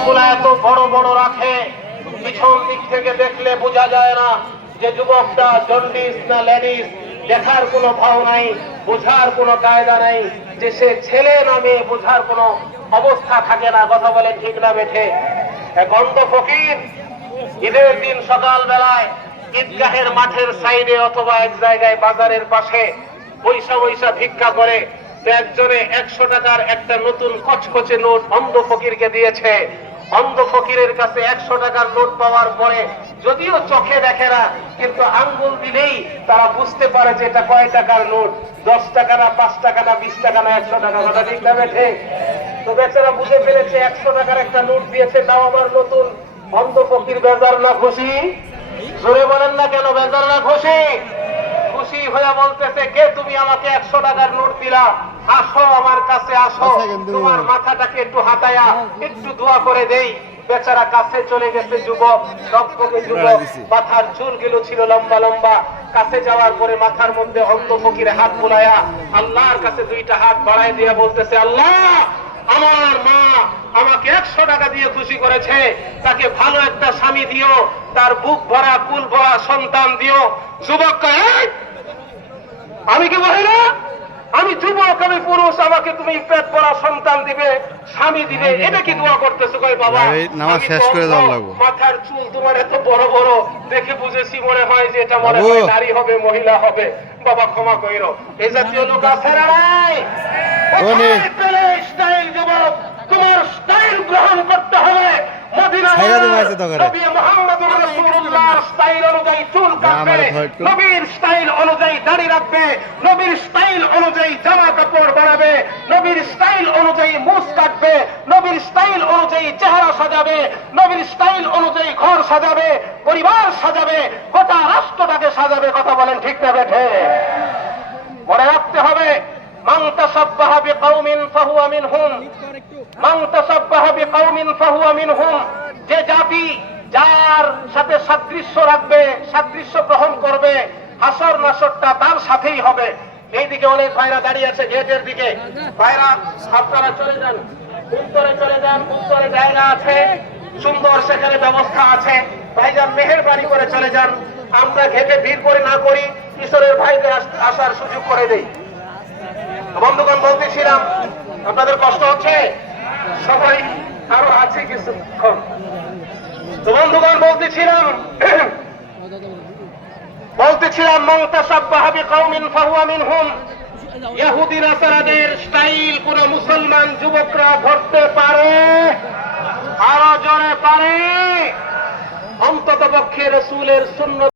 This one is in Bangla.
চুলগুলা এত বড় বড় রাখে, পিছন দিক থেকে দেখলে বোঝা যায় না যে যুবকটা জন্ডিস না লেডিস। দেখার কোনো ভাও নাই, বোঝার কোনো কায়দা নাই, যে সে ছেলে না মেয়ে বোঝার কোনো অবস্থা থাকে না। কথা বলেন ঠিক না বেঠে? এক অন্ধ ফকির ঈদের দিন সকাল বেলায় ঈদগাহের মাঠের সাইডে অথবা এক জায়গায় বাজারের পাশে পয়সা পয়সা ভিক্ষা করে। একজনে 100 টাকার একটা নতুন কচকচে নোট অন্ধ ফকিরকে দিয়েছে। অন্ধ ফকিরের কাছে 100 টাকার নোট পাওয়ার পরে যদিও চোখে দেখে না, কিন্তু আঙ্গুল দিলেই তারা বুঝতে পারে যে এটা কয় টাকার নোট, 10 টাকা না, 5 টাকা না, 20 টাকা না, 100 টাকা। কথা ঠিক না বেঠে? তো বেচারা বুঝে ফেলেছে 100 টাকার একটা নোট দিয়েছে, তাও আবার নতুন। অন্ধ ফকির বেজার না খুশি? জোরে বলেন না কেন, বেজার না খুশি? খুশি হয়ে বলতেছে, কে তুমি আমাকে 100 টাকার নোট দিলা? আসো আমার কাছে আসো, তোমার মাথাটাকে একটু হাতায়া একটু দোয়া করে দেই। বেচারা কাছে চলে গেছে যুবক, রক্তকে যুবক, মাথার চুলগুলো ছিল লম্বা লম্বা। কাছে যাওয়ার পরে মাথার মধ্যে অন্ধ ফকিরে হাত বুলায়া আল্লাহর কাছে 2টা হাত বাড়ায় দিয়ে বলতেছে, আল্লাহ আমার মা আমাকে 100 টাকা দিয়ে খুশি করেছে, তাকে ভালো একটা স্বামী দিও, তার বুক ভরা কুল ভরা সন্তান দিও। যুবক, আমি কি মহিলা? আমি যুবক, আমি পুরুষ, আমাকে তুমি পেট ভরা সন্তান দিবে, স্বামী দিবে, এটা কি দোয়া করতেছো? কই বাবা নামাজ শেষ করে দাও লাগবে। মাথার চুল তোমার এত বড় বড় দেখে বুঝেছি, মনে হয় যে এটা মনে হয় নারী হবে, মহিলা হবে। বাবা ক্ষমা কইরো। এই জাতীয় লোক আছে না নাই? স্টাইল যুবক, তোমার স্টাইল গ্রহণ করতে হবে। মদিনা নবী মুহাম্মদুর রাসূলুল্লাহর স্টাইল অনুযায়ী চুল কাটবে, নবীর স্টাইল অনুযায়ী দাড়ি রাখবে, নবীর স্টাইল অনুযায়ী জামা কাপড় বানাবে, নবীর স্টাইল অনুযায়ী মুছ কাটবে, নবীর স্টাইল অনুযায়ী চেহারা সাজাবে, নবীর স্টাইল অনুযায়ী ঘর সাজাবে, পরিবার সাজাবে, গোটা রাষ্ট্রটাকে সাজাবে। কথা বলেন ঠিক না বেঠে? মনে রাখতে হবে, মান তাসাব্বাহা বিকাউমিন ফাহুয়া মিনহুম, মান তাসাব্বাহা বিকাউমিন ফাহুয়া মিনহুম। যে জাতি যার সাথে সাদৃশ্য রাখবে, সাদৃশ্য গ্রহণ করবে, হাসর নাসরটা তার সাথেই হবে। এইদিকে অনেক ভাইরা দাঁড়িয়ে আছে গেটের দিকে। ভাইরা আপনারা চলে যান, উত্তরে চলে যান, উত্তরে জায়গা আছে সুন্দর, সেখানে ব্যবস্থা আছে। ভাইজান মেহেরবানি করে চলে যান, আমরা ঘেটে ভিড় করে না করি, কিশোরের ভাইদের আসার সুযোগ করে দেই। বন্ধুগণ, বলতেছিলাম আপনাদের কষ্ট হচ্ছে, সবাই আরো আছে কিছুক্ষণ। তো বন্ধুগণ, বলতেছিলাম মান তাসাব্বাহা বিকাউমিন ফাহুয়া মিনহুম। ইহুদি নাসারাদের স্টাইল কোন মুসলমান যুবকরা ধরতে পারে? আরো জোরে পারে? অন্তত পক্ষে রাসূলের সুন্নাত